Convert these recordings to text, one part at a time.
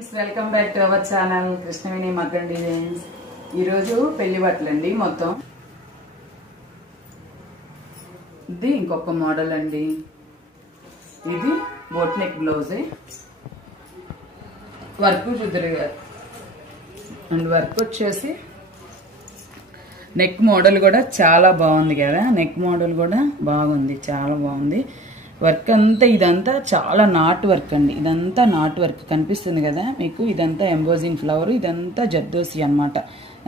Friends welcome back to our channel Krishnaveni మగ్గం designs. ఈరోజు పెళ్లి బట్టలండి. మొత్తం ఇది ఇంకొక మోడల్ అండి. ఇది బోట్ నెక్ బ్లౌజ్, వర్క్ చూద్దరు గారు. అండ్ వర్క్ వచ్చేసి నెక్ మోడల్ కూడా చాలా బాగుంది కదా. నెక్ మోడల్ కూడా బాగుంది, చాలా బాగుంది. వర్క్ అంతా ఇదంతా చాలా నాట్ వర్క్ అండి. ఇదంతా నాట్ వర్క్ కనిపిస్తుంది కదా మీకు. ఇదంతా ఎంబోజింగ్ ఫ్లవర్, ఇదంతా జర్దోసి అనమాట.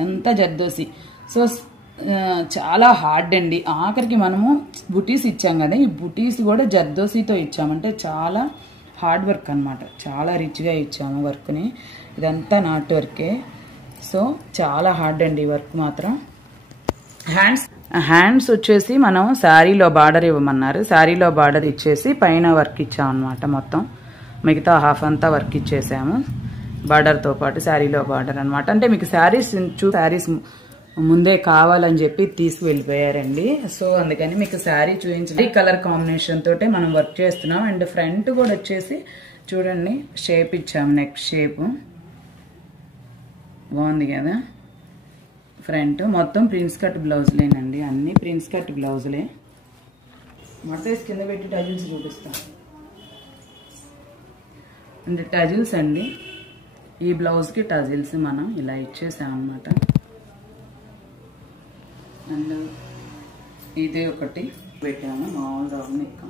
అంతా జర్దోసి. సో చాలా హార్డ్ అండి. ఆఖరికి మనము బుటీస్ ఇచ్చాం కదా, ఈ బుటీస్ కూడా జర్దోసితో ఇచ్చామంటే చాలా హార్డ్ వర్క్ అనమాట. చాలా రిచ్గా ఇచ్చాము వర్క్ని. ఇదంతా నాట్ వర్కే. సో చాలా హార్డ్ అండి వర్క్ మాత్రం. హ్యాండ్స్ వచ్చేసి మనం శారీలో బార్డర్ ఇవ్వమన్నారు. శారీలో బార్డర్ ఇచ్చేసి పైన వర్క్ ఇచ్చామన్నమాట. మొత్తం మిగతా హాఫ్ అంతా వర్క్ ఇచ్చేసాము బార్డర్తో పాటు. శారీలో బార్డర్ అనమాట. అంటే మీకు శారీస్ ముందే కావాలని చెప్పి తీసుకువెళ్ళిపోయారండి. సో అందుకని మీకు శారీ చూపించండి. కలర్ కాంబినేషన్ తోటే మనం వర్క్ చేస్తున్నాం. అండ్ ఫ్రంట్ కూడా వచ్చేసి చూడండి షేప్ ఇచ్చాము. నెక్ షేప్ బాగుంది కదా. ఫ్రంట్ మొత్తం ప్రిన్స్ కట్ బ్లౌజులేనండి. అన్ని ప్రిన్స్ కట్ బ్లౌజులే. మొట్టేసి కింద పెట్టి టజిల్స్ చూపిస్తాం. అంటే టజిల్స్ అండి. ఈ బ్లౌజ్కి టజిల్స్ మనం ఇలా ఇచ్చేసాం అనమాట. అండ్ ఇదే ఒకటి పెట్టాము మామూలు రౌండ్ నెక్.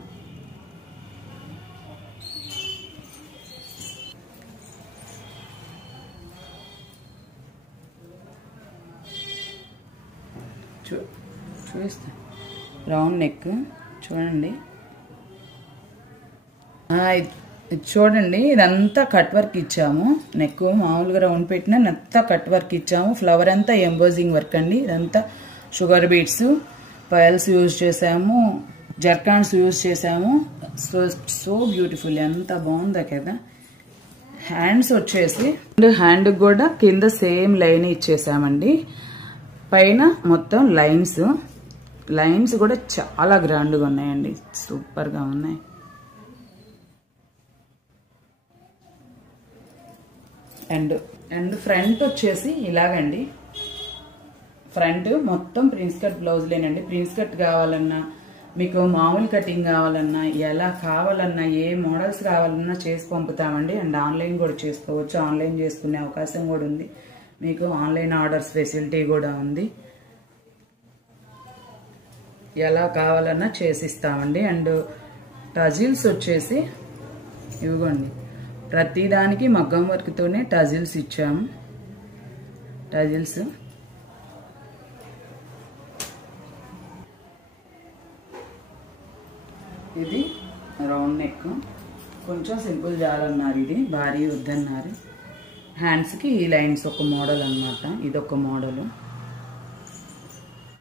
చూపిస్తా. రౌండ్ నెక్ చూడండి. చూడండి ఇదంతా కట్ వర్క్ ఇచ్చాము. నెక్ మామూలుగా రౌండ్ పెట్టిన అంతా కట్ వర్క్ ఇచ్చాము. ఫ్లవర్ అంతా ఎంబోజింగ్ వర్క్ అండి. ఇదంతా షుగర్ బీట్స్, పయల్స్ యూజ్ చేసాము, జర్కాన్స్ యూజ్ చేసాము. సో బ్యూటిఫుల్, ఎంత బాగుందా కదా. హ్యాండ్స్ వచ్చేసి హ్యాండ్ కూడా కింద సేమ్ లైన్ ఇచ్చేసామండి. పైన మొత్తం లైన్స్ కూడా చాలా గ్రాండ్గా ఉన్నాయండి. సూపర్గా ఉన్నాయి. అండ్ ఫ్రంట్ వచ్చేసి ఇలాగండి. ఫ్రంట్ మొత్తం ప్రిన్స్ కట్ బ్లౌజ్లేనండి. ప్రిన్స్ కట్ కావాలన్నా, మీకు మామూలు కటింగ్ కావాలన్నా, ఎలా కావాలన్నా, ఏ మోడల్స్ కావాలన్నా చేసి పంపుతామండి. అండ్ ఆన్లైన్ కూడా చేసుకోవచ్చు. ఆన్లైన్ చేసుకునే అవకాశం కూడా ఉంది. మీకు ఆన్లైన్ ఆర్డర్స్ ఫెసిలిటీ కూడా ఉంది. ఎలా కావాలన్నా చేసిస్తామండి. అండ్ టజిల్స్ వచ్చేసి ఇవ్వండి. ప్రతిదానికి మగ్గం వర్క్తోనే టజిల్స్ ఇచ్చాము. టజిల్స్ ఇది రౌండ్ నెక్. కొంచెం సింపుల్ జాలన్నారు. ఇది భారీ వద్దన్నారు. హ్యాండ్స్కి ఈ లైన్స్ ఒక మోడల్ అనమాట. ఇదొక మోడలు.